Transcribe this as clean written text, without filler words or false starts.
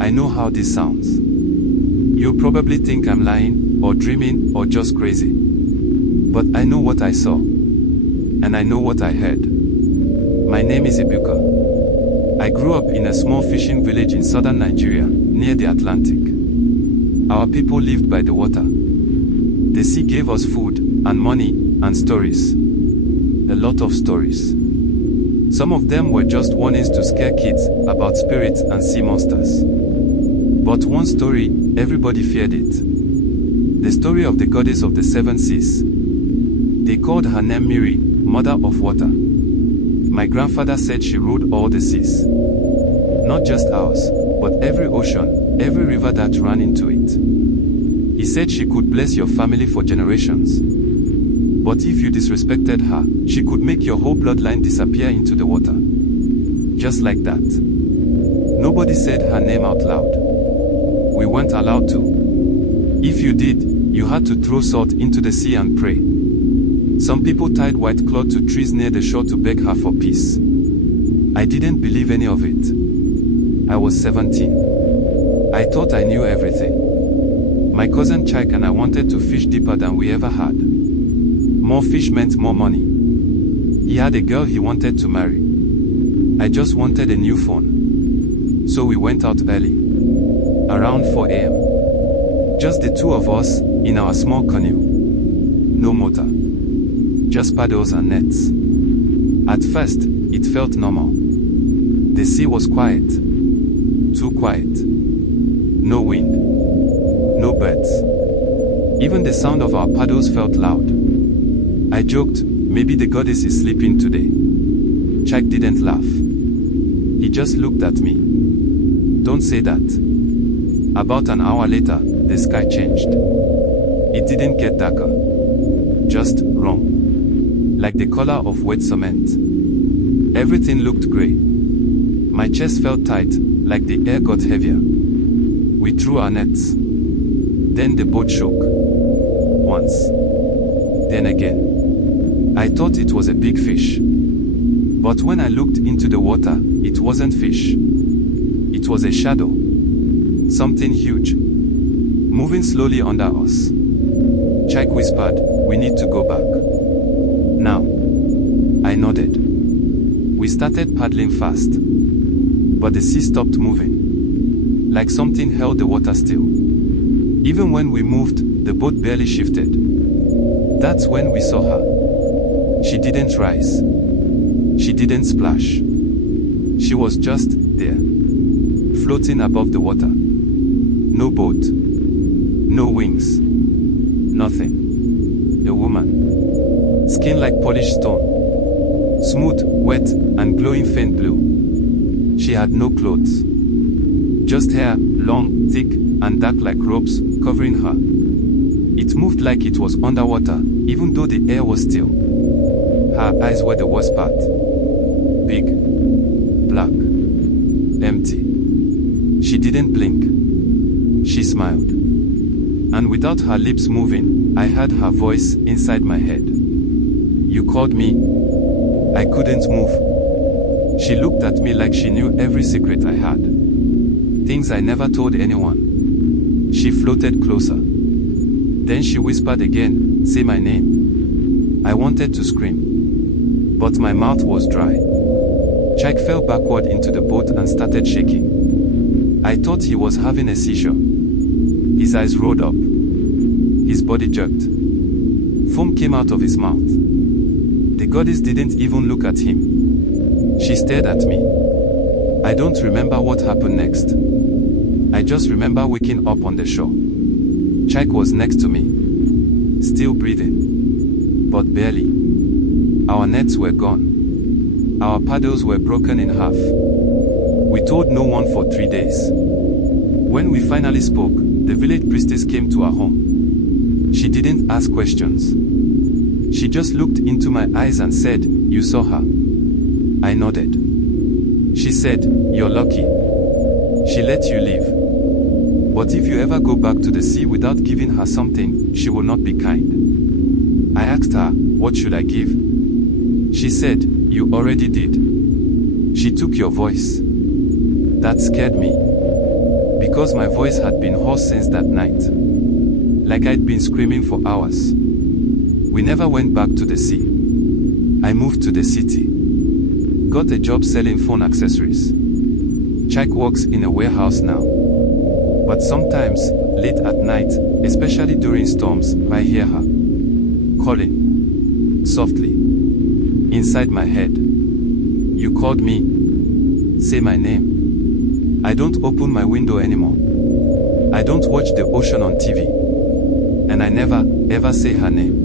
I know how this sounds. You'll probably think I'm lying, or dreaming, or just crazy. But I know what I saw. And I know what I heard. My name is Ibuka. I grew up in a small fishing village in southern Nigeria, near the Atlantic. Our people lived by the water. The sea gave us food, and money, and stories. A lot of stories. Some of them were just warnings to scare kids about spirits and sea monsters. But one story, everybody feared it. The story of the goddess of the seven seas. They called her name Miri, Mother of Water. My grandfather said she ruled all the seas. Not just ours, but every ocean, every river that ran into it. He said she could bless your family for generations. But if you disrespected her, she could make your whole bloodline disappear into the water. Just like that. Nobody said her name out loud. We weren't allowed to. If you did, you had to throw salt into the sea and pray. Some people tied white cloth to trees near the shore to beg her for peace. I didn't believe any of it. I was 17. I thought I knew everything. My cousin Chike and I wanted to fish deeper than we ever had. More fish meant more money. He had a girl he wanted to marry. I just wanted a new phone. So we went out early. Around 4 a.m. Just the two of us, in our small canoe. No motor. Just paddles and nets. At first, it felt normal. The sea was quiet. Too quiet. No wind. No birds. Even the sound of our paddles felt loud. I joked, maybe the goddess is sleeping today. Chike didn't laugh. He just looked at me. Don't say that. About an hour later, the sky changed. It didn't get darker. Just wrong. Like the color of wet cement. Everything looked gray. My chest felt tight, like the air got heavier. We threw our nets. Then the boat shook. Once. Then again. I thought it was a big fish. But when I looked into the water, it wasn't fish. It was a shadow. Something huge. Moving slowly under us. Chike whispered, "We need to go back." Now. I nodded. We started paddling fast. But the sea stopped moving. Like something held the water still. Even when we moved, the boat barely shifted. That's when we saw her. She didn't rise. She didn't splash. She was just there. Floating above the water. No boat. No wings. Nothing. A woman. Skin like polished stone. Smooth, wet, and glowing faint blue. She had no clothes. Just hair, long, thick, and dark like ropes, covering her. It moved like it was underwater, even though the air was still. Her eyes were the worst part. Big. Black. Empty. She didn't blink. She smiled. And without her lips moving, I heard her voice inside my head. "You called me." I couldn't move. She looked at me like she knew every secret I had. Things I never told anyone. She floated closer. Then she whispered again, "Say my name." I wanted to scream. But my mouth was dry. Chike fell backward into the boat and started shaking. I thought he was having a seizure. His eyes rolled up. His body jerked. Foam came out of his mouth. The goddess didn't even look at him. She stared at me. I don't remember what happened next. I just remember waking up on the shore. Chike was next to me. Still breathing. But barely. Our nets were gone. Our paddles were broken in half. We told no one for 3 days. When we finally spoke, the village priestess came to our home. She didn't ask questions. She just looked into my eyes and said, "You saw her." I nodded. She said, "You're lucky. She let you leave. But if you ever go back to the sea without giving her something, she will not be kind." I asked her, "What should I give?" She said, "You already did. She took your voice." That scared me. because my voice had been hoarse since that night. Like I'd been screaming for hours. We never went back to the sea. I moved to the city. Got a job selling phone accessories. Chike works in a warehouse now. But sometimes, late at night, especially during storms, I hear her calling softly inside my head. You called me. Say my name. I don't open my window anymore. I don't watch the ocean on TV. And I never, ever say her name.